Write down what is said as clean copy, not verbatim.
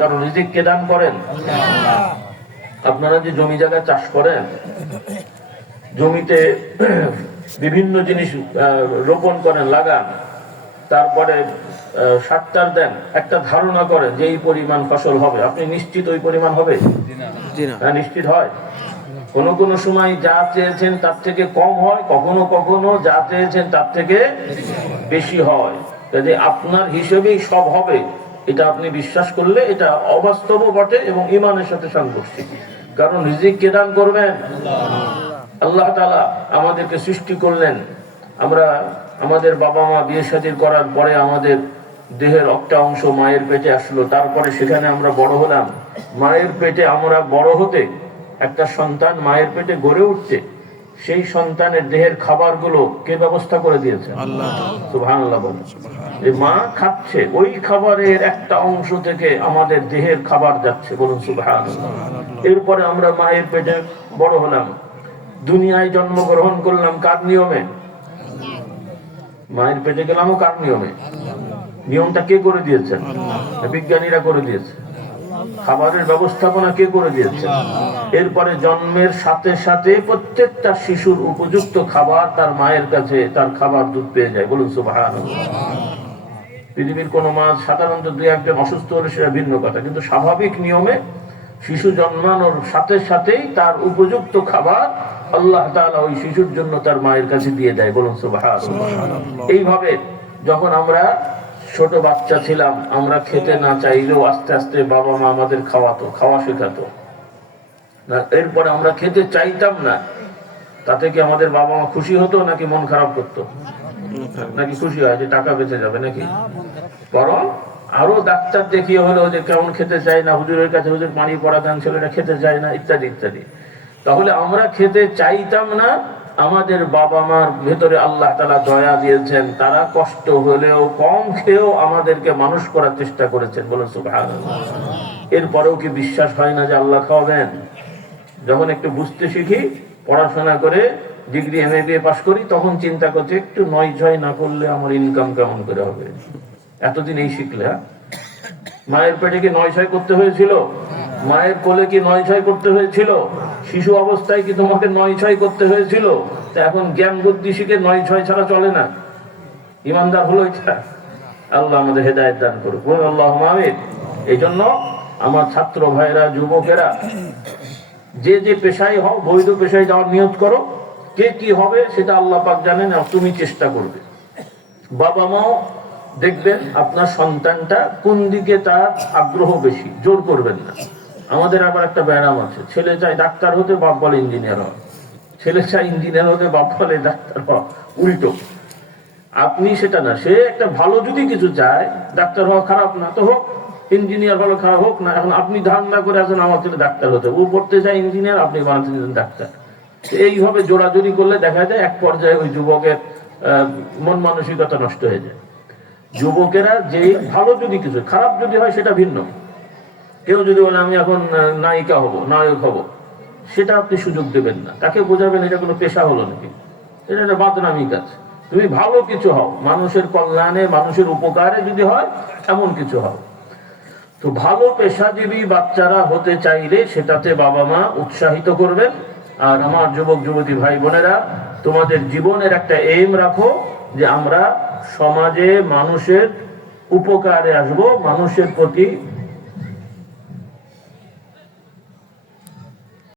কারণ রিজিক কে দান করেন? আপনারা যে জমি জায়গায় চাষ করেন, জমিতে বিভিন্ন জিনিস রোপণ করেন, লাগান, তারপরে সার দেন, একটা ধারণা করেন যে এই পরিমাণ ফসল হবে, আপনি নিশ্চিত ওই পরিমাণ হবে? নিশ্চিত হয়? কোন কোন সময় যা চেয়েছেন তার থেকে কম হয়, কখনো কখনো যা চেয়েছেন তার থেকে বেশি হয়। কাজে আপনার হিসেবেই সব হবে এটা আপনি বিশ্বাস করলে এটা অবাস্তব বটে এবং ঈমানের সাথে সাংঘর্ষিক। কারণ রিজিক কে দান করবেন? আল্লাহ তাআলা আমাদেরকে সৃষ্টি করলেন। আমরা আমাদের বাবা মা বিয়ে শাদী করার পরে আমাদের দেহের একটা অংশ মায়ের পেটে আসলো, তারপরে সেখানে আমরা বড় হলাম। মায়ের পেটে আমরা বড় হতে একটা সন্তান মায়ের পেটে গড়ে উঠতে, সেই সন্তানের দেহের খাবারগুলো কে ব্যবস্থা করে দিয়েছে? আল্লাহ। সুবহানাল্লাহ বলেন। মা খাচ্ছে, ওই খাবারের একটা অংশ থেকে আমাদের দেহের খাবার যাচ্ছে, বলুন সুবহানাল্লাহ। এরপরে আমরা মায়ের পেটে বড় হলাম, দুনিয়ায় জন্মগ্রহণ করলাম কার নিয়মে? মায়ের পেটে গেলামও কার নিয়মে? নিয়মটা কে করে দিয়েছেন? বিজ্ঞানীরা করে দিয়েছে। খাবারের ব্যবস্থাপনা কে করে দিয়েছে? এরপরে জন্মের সাথে সাথে প্রত্যেকটা শিশুর উপযুক্ত খাবার তার মায়ের কাছে, তার খাবার দুধ পেয়ে যায়, বলুন সুবহানাল্লাহ। পৃথিবীর কোন মা সাধারণত দুই একজন অসুস্থ হলে সেটা ভিন্ন কথা, কিন্তু স্বাভাবিক নিয়মে শিশু জন্মানোর সাথে সাথেই তার উপযুক্ত খাবার আল্লাহ তাআলা ওই শিশুর জন্য তার মায়ের কাছে দিয়ে দেয়, বলুন সুবহানাল্লাহ। এইভাবে যখন আমরা ছোট বাচ্চা ছিলাম, আমরা খেতে না চাইলেও আস্তে আস্তে বাবা মা আমাদের খাওয়া শেখাতো। এরপরে আমরা খেতে চাইতাম না, তাতে কি আমাদের বাবা মা খুশি হতো নাকি মন খারাপ করতো? নাকি খুশি হয় যে টাকা বেঁচে যাবে নাকি? বরং আরো ডাক্তার দেখিয়ে হলো যে কেমন খেতে চায় না, হুজুরের কাছে হুজুর পানি পড়া দেন, ছেলেটা খেতে চায় না, ইত্যাদি ইত্যাদি। তাহলে আমরা খেতে চাইতাম না, আমাদের বাবা মার ভেতরে আল্লাহ তাআলা দয়া দিয়েছেন, তারা কষ্ট হলেও কম খেয়েও আমাদেরকে মানুষ করার চেষ্টা করেছেন, বলুন সুবহানাল্লাহ। এরপরেও কি বিশ্বাস হয় না যে আল্লাহ খাওয়াবেন? যখন একটু বুঝতে শিখি, পড়াশোনা করে ডিগ্রি MA পাস করি, তখন চিন্তা করছি একটু নয় ছয় না করলে আমার ইনকাম কেমন করে হবে। এতদিন এই শিখলে, মায়ের পেটে কি নয় ছয় করতে হয়েছিল? মায়ের কোলে কি নয় ছয় করতে হয়েছিল? শিশু অবস্থায় কি তোমাকে নয় ছয় করতে হয়েছিল? এখন জ্ঞান বুদ্ধি শিখে নয় ছয় ছাড়া চলে না। ইমানদার হলো এটা? আল্লাহ আমাদের হেদায়েত দান করুক, আল্লাহুম্মা আমিন। এই জন্য আমার ছাত্র ভাইরা, যুবকেরা, যে যে পেশায় হও, বৈধ পেশায় যাওয়ার নিয়ত করো। কে কি হবে সেটা আল্লাহ পাক জানেন, আর তুমি চেষ্টা করবে। বাবা মাও দেখবেন আপনার সন্তানটা কোন দিকে তার আগ্রহ বেশি, জোর করবেন না। আমাদের আবার একটা ব্যায়াম আছে, ছেলে চাই ডাক্তার হতে, বাপ বলে ইঞ্জিনিয়ার হওয়া। ছেলে চাই ইঞ্জিনিয়ার হতে, বাপ বলে ডাক্তার হওয়া। উল্টো। আপনি সেটা না, সে একটা ভালো যদি কিছু চায়, ডাক্তার হওয়া খারাপ না, তো হোক। ইঞ্জিনিয়ার ভালো খারাপ হোক না। এখন আপনি ধারণা করে আছেন আমার ছেলে ডাক্তার হতে, ও পড়তে চায় ইঞ্জিনিয়ার, আপনি বানাতে চান ডাক্তার। এইভাবে জোড়াজোড়ি করলে দেখা যায় এক পর্যায়ে ওই যুবকের মন মানসিকতা নষ্ট হয়ে যায়। যুবকেরা যে ভালো যদি কিছু, খারাপ যদি হয় সেটা ভিন্ন। কেউ যদি বলে আমি এখন নায়িকা হব, নায়ক হব, সেটা আপনি সুযোগ দেবেন না। তাকে বোঝাবেন এটা কোনো পেশা হলো নাকি, এটা একটা বাদনামি কাজ। তুমি ভালো কিছু হও, মানুষের কল্যাণে, মানুষের উপকারে যদি হয়, এমন কিছু হও। তো ভালো পেশাজীবী বাচ্চারা হতে চাইলে সেটাতে বাবা মা উৎসাহিত করবেন। আর আমার যুবক যুবতী ভাই বোনেরা, তোমাদের জীবনের একটা এইম রাখো যে আমরা সমাজে মানুষের উপকারে আসব, মানুষের প্রতি